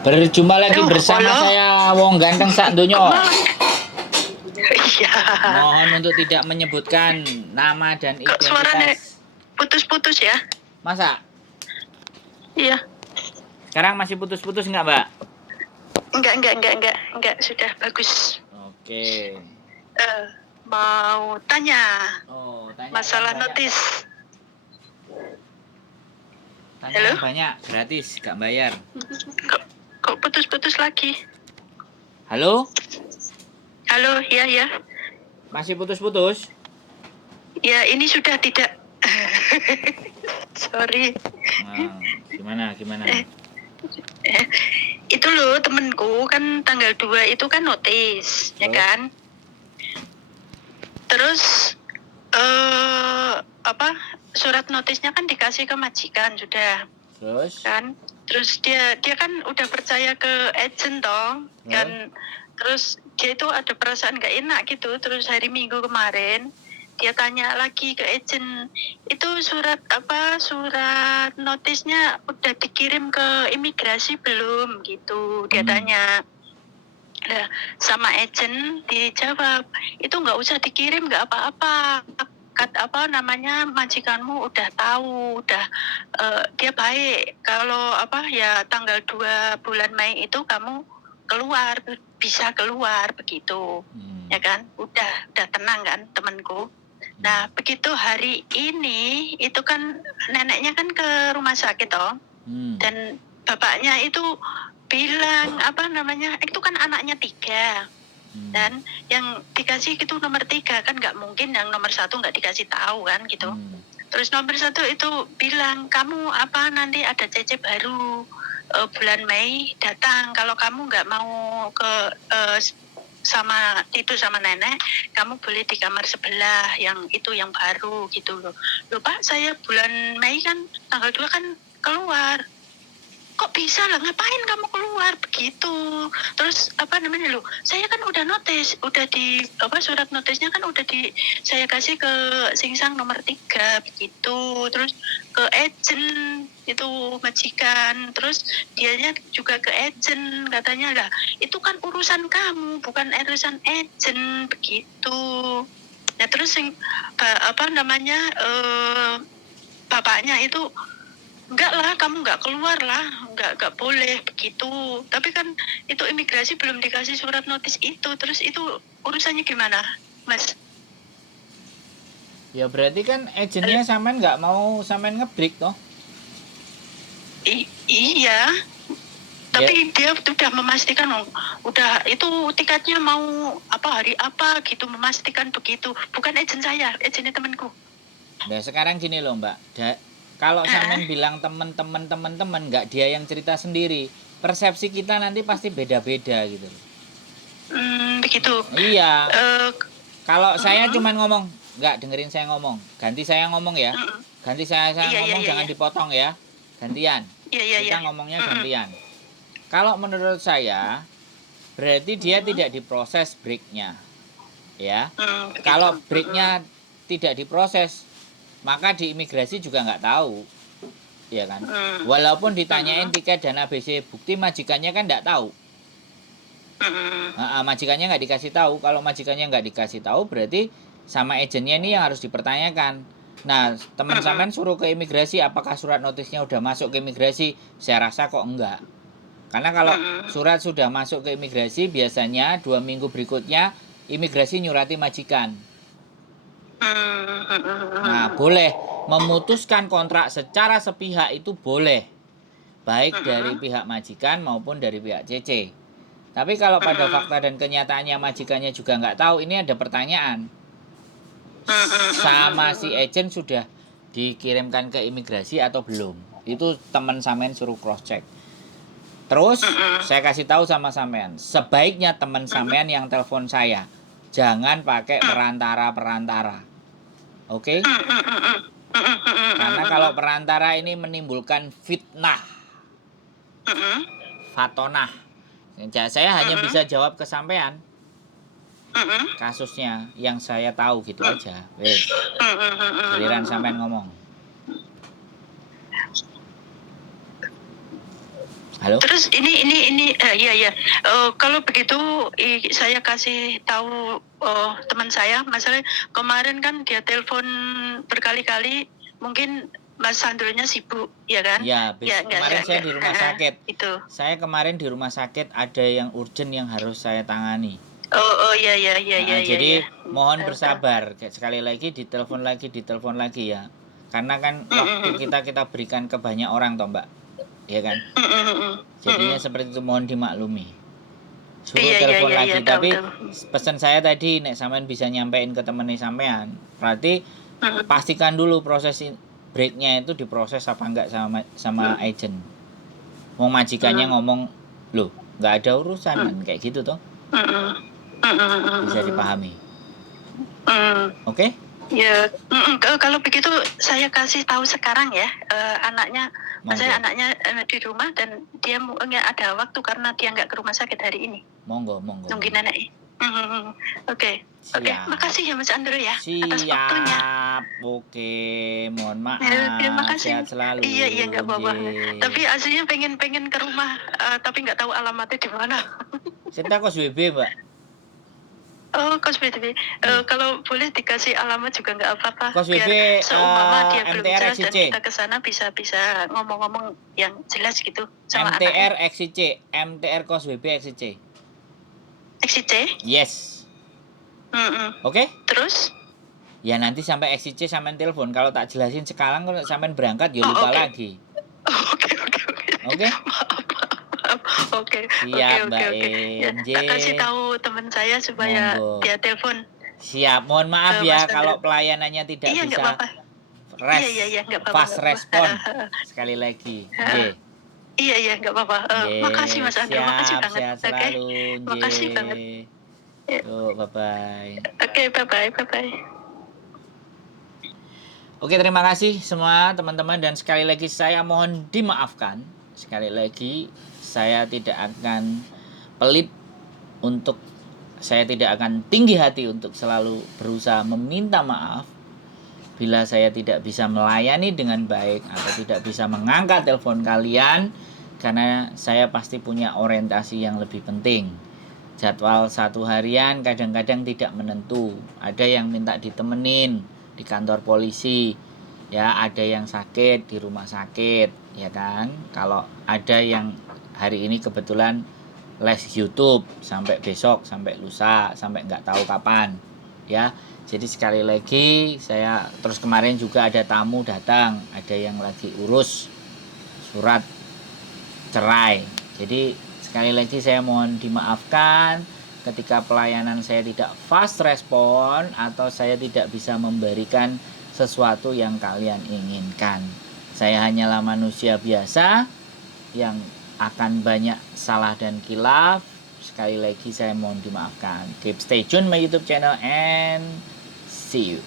Berjumpa lagi bersama Halo, saya Wong Ganteng Sak kok Donya. malah? Iya, Mohon untuk tidak menyebutkan nama dan kok suaranya identitas. putus-putus ya? Masa? Iya, Sekarang masih putus-putus nggak, Mbak? enggak, sudah bagus. Oke. Eh, mau tanya Oh, tanya yang masalah banyak, Mbak. notis. Tanya Halo, yang banyak, gratis, nggak bayar. kok kok putus-putus lagi? Halo? Halo, ya ya, Masih putus-putus? ya ini sudah tidak. Sorry. Nah, gimana, gimana? Eh, eh, itu loh temenku kan tanggal 2 itu kan notis, ya Terus? kan? Terus apa surat notisnya kan dikasih ke majikan sudah Terus? kan, terus dia kan udah percaya ke agent toh Terus? kan, terus dia itu ada perasaan gak enak gitu. Terus hari Minggu kemarin dia tanya lagi ke agent, itu surat notisnya udah dikirim ke imigrasi belum gitu, dia tanya. Nah, sama agent dijawab, itu nggak usah dikirim, nggak apa-apa. Majikanmu udah tahu, udah dia baik. Kalau ya tanggal 2 bulan Mei itu kamu keluar, bisa keluar begitu. Ya kan? Udah tenang kan temanku. Nah, begitu hari ini itu kan neneknya kan ke rumah sakit toh. Dan bapaknya itu bilang itu kan anaknya 3 dan yang dikasih itu nomor 3 kan, nggak mungkin yang nomor 1 nggak dikasih tahu kan gitu. Terus nomor 1 itu bilang, kamu nanti ada CC baru bulan Mei datang, kalau kamu nggak mau ke sama nenek, kamu boleh di kamar sebelah yang itu yang baru gitu loh. Loh Pak, saya bulan Mei kan tanggal 2 kan keluar. Kok bisa lah, ngapain kamu keluar begitu? Terus loh, saya kan udah notis, udah di surat notisnya kan udah saya kasih ke Singsang nomor 3 begitu. Terus ke agent itu majikan, terus dianya juga ke agent, katanya lah itu kan urusan kamu, bukan urusan agent begitu. Nah terus bapaknya itu, enggak lah, kamu enggak keluar lah, enggak boleh begitu. Tapi kan itu imigrasi belum dikasih surat notis itu, terus itu urusannya gimana, Mas? Ya berarti kan agentnya sampean nggak mau sampean ngebreak toh? Iya, Ya, tapi dia sudah memastikan, udah itu tiketnya mau hari apa gitu, memastikan begitu. Bukan agent saya, agentnya temanku. nah sekarang gini loh Mbak, kalau sampean bilang temen-temen nggak dia yang cerita sendiri, persepsi kita nanti pasti beda-beda gitu loh. Begitu. Iya, kalau saya Mm-mm. cuman ngomong, nggak dengerin saya ngomong, ganti saya ngomong ya, ganti saya Iya, ngomong jangan dipotong ya, gantian, iya. kita ngomongnya gantian. Kalau menurut saya, berarti dia tidak diproses breaknya, ya. Begitu. Kalau breaknya tidak diproses, maka di imigrasi juga nggak tahu, ya kan. Walaupun ditanyain tiket dan ABC, bukti majikannya kan nggak tahu. Majikannya nggak dikasih tahu. Kalau majikannya nggak dikasih tahu, berarti sama agennya ini yang harus dipertanyakan. Nah, teman sampean suruh ke imigrasi, apakah surat notisnya udah masuk ke imigrasi? Saya rasa kok enggak. Karena kalau surat sudah masuk ke imigrasi, biasanya 2 minggu berikutnya imigrasi nyurati majikan. Nah, boleh memutuskan kontrak secara sepihak itu boleh, baik dari pihak majikan maupun dari pihak CC. Tapi kalau pada fakta dan kenyataannya majikannya juga nggak tahu, ini ada pertanyaan. Sama si agent sudah dikirimkan ke imigrasi atau belum? Itu teman sampean suruh cross check. Terus saya kasih tahu sama sampean, sebaiknya teman sampean yang telepon saya jangan pakai perantara-perantara. Oke? Karena kalau perantara ini menimbulkan fitnah, fatonah. Saya hanya bisa jawab ke sampean kasusnya yang saya tahu gitu aja. Wes, giliran sampean ngomong. Halo? Terus iya ya. Kalau begitu saya kasih tahu teman saya, masalah kemarin kan dia telepon berkali-kali, mungkin Mas Sandronya sibuk, ya kan? Ya, Ya, kemarin saya di rumah sakit. Itu. Saya kemarin di rumah sakit ada yang urgent yang harus saya tangani. Oh iya. Jadi mohon bersabar. Sekali lagi ditelepon lagi ya. Karena kan waktu kita berikan ke banyak orang toh Mbak. Ya kan? Jadinya seperti itu, mohon dimaklumi. Suruh telepon lagi. Tapi pesan saya tadi nek sampean bisa nyampein ke temennya sampean, berarti pastikan dulu proses breaknya itu diproses apa enggak sama agent. Mau majikannya ngomong, loh nggak ada urusan kan kayak gitu toh. Bisa dipahami. Oke? Ya, kalau begitu saya kasih tahu sekarang ya, anaknya, saya anaknya di rumah dan dia nggak ada waktu karena dia nggak ke rumah sakit hari ini. Monggo. Nungguin nenek. Oke, makasih ya Mas Andro ya atas waktunya. Oke, mohon maaf. Terima kasih. Sehat selalu. Iya nggak apa-apa. Tapi aslinya pengen ke rumah, tapi nggak tahu alamatnya di mana. Kita kos WB Mbak. Oh, kos WB. Kalau boleh dikasih alamat juga nggak apa-apa. Kos WB seumpama dia belum MTR jelas dan XIC. kita ke sana bisa ngomong-ngomong yang jelas gitu sama MTR anaknya. XIC, MTR kos WB XIC. XIC? Yes. Oke? Terus? Ya nanti sampai XIC sampean telepon. Kalau tak jelasin sekarang kalau sampean berangkat ya lupa lagi. Oke. Oke? Oke. Siap, Mbak Ya, tak kasih tahu teman saya supaya dia telepon. Siap, mohon maaf ya kalau pelayanannya tidak bisa nggak apa-apa. Nggak apa-apa. Fast respon. Sekali lagi. Iya, nggak apa-apa. Makasih Mas Andro, makasih banget. Sehat selalu. Makasih banget. Yuk, bye-bye. Oke, bye-bye. Oke, terima kasih semua teman-teman dan sekali lagi saya mohon dimaafkan. Sekali lagi saya tidak akan pelit saya tidak akan tinggi hati untuk selalu berusaha meminta maaf bila saya tidak bisa melayani dengan baik atau tidak bisa mengangkat telepon kalian, karena saya pasti punya orientasi yang lebih penting. Jadwal satu harian kadang-kadang tidak menentu. Ada yang minta ditemenin di kantor polisi, ya ada yang sakit di rumah sakit, ya kan. Kalau ada yang hari ini kebetulan les YouTube sampai besok, sampai lusa, sampai nggak tahu kapan, ya. Jadi sekali lagi saya terus kemarin juga ada tamu datang, ada yang lagi urus surat cerai. Jadi sekali lagi saya mohon dimaafkan ketika pelayanan saya tidak fast respon atau saya tidak bisa memberikan sesuatu yang kalian inginkan. Saya hanyalah manusia biasa yang akan banyak salah dan kilaf. Sekali lagi saya mohon dimaafkan. Keep stay tune my YouTube channel and see you.